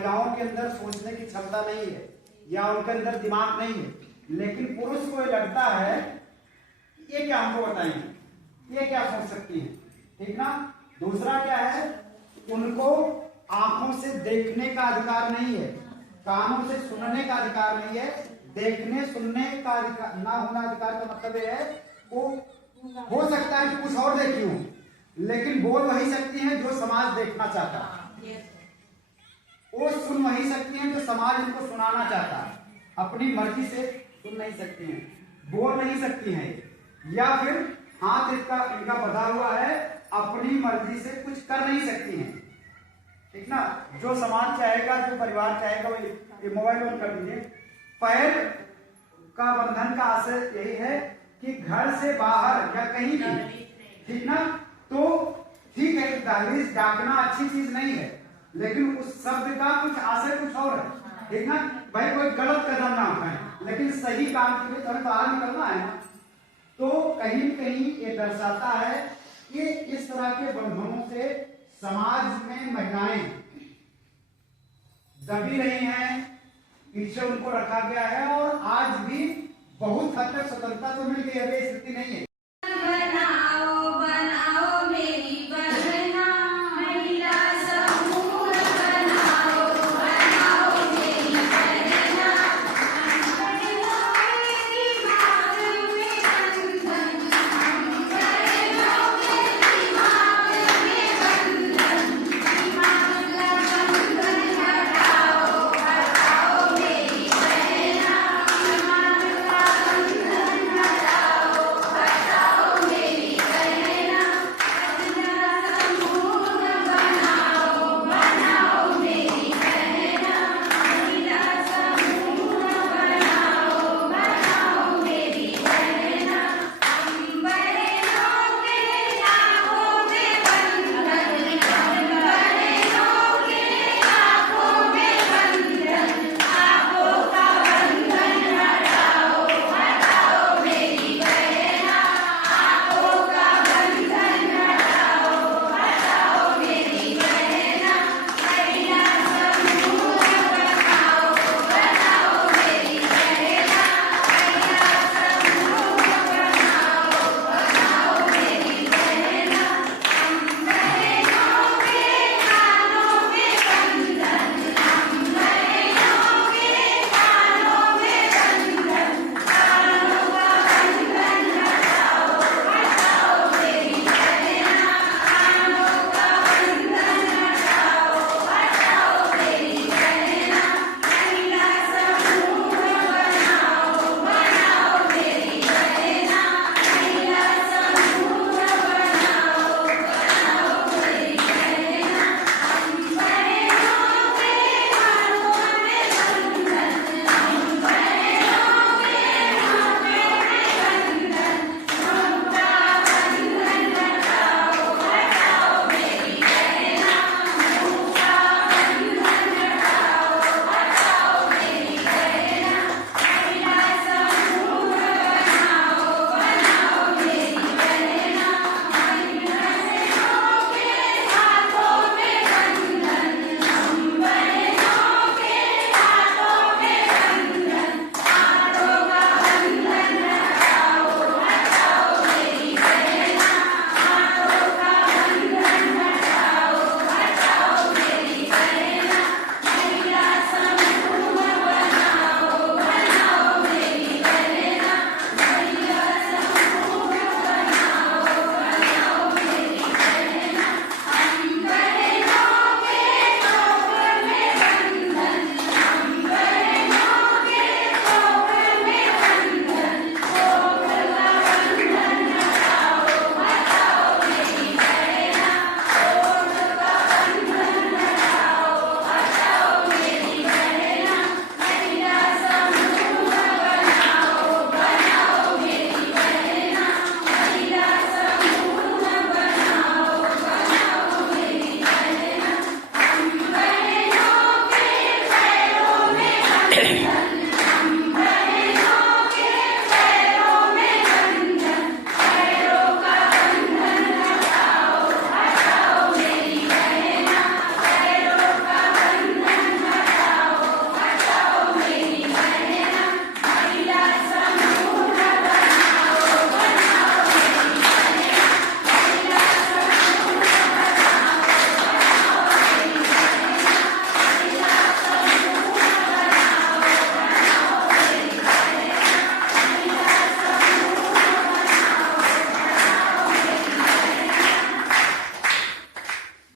महिलाओं के अंदर सोचने की क्षमता नहीं है या उनके अंदर दिमाग नहीं है, लेकिन पुरुष को ये लगता है ये क्या हमको बताएंगे, ये क्या सोच सकती है, ठीक ना। दूसरा क्या है, उनको आंखों से देखने का अधिकार नहीं है, कानों से सुनने का अधिकार नहीं है, देखने सुनने का अधिकार ना होना अधिकार का मतलब ये है वो हो सकता है कि कुछ और देखी हूं, लेकिन बोल वही सकती हैं जो समाज देखना चाहता है, वो सुन वही सकती हैं जो समाज उनको सुनाना चाहता है, अपनी मर्जी से सुन नहीं सकती हैं, बोल नहीं सकती हैं, या फिर हाथ इनका बंधा हुआ है, अपनी मर्जी से कुछ कर नहीं सकती हैं, ठीक ना। जो समाज चाहेगा, जो परिवार चाहेगा, वो ये मोबाइल ऑन कर दीजिए। पैर का बंधन का आशय यही है कि घर से बाहर या कहीं भी, ठीक ना, तो ठीक है दहलीज डाकना अच्छी चीज नहीं है, लेकिन उस शब्द का कुछ आशय कुछ और है, ठीक ना। भाई कोई गलत कदम ना उठाए, लेकिन सही काम के लिए तुम्हें बाहर निकलना है ना। तो कहीं कहीं ये दर्शाता है कि इस तरह के बंधनों से समाज में महिलाएं दबी रही हैं, पीछे उनको रखा गया है, और आज भी बहुत हद तक स्वतंत्रता तो मिल गई है, स्थिति नहीं है।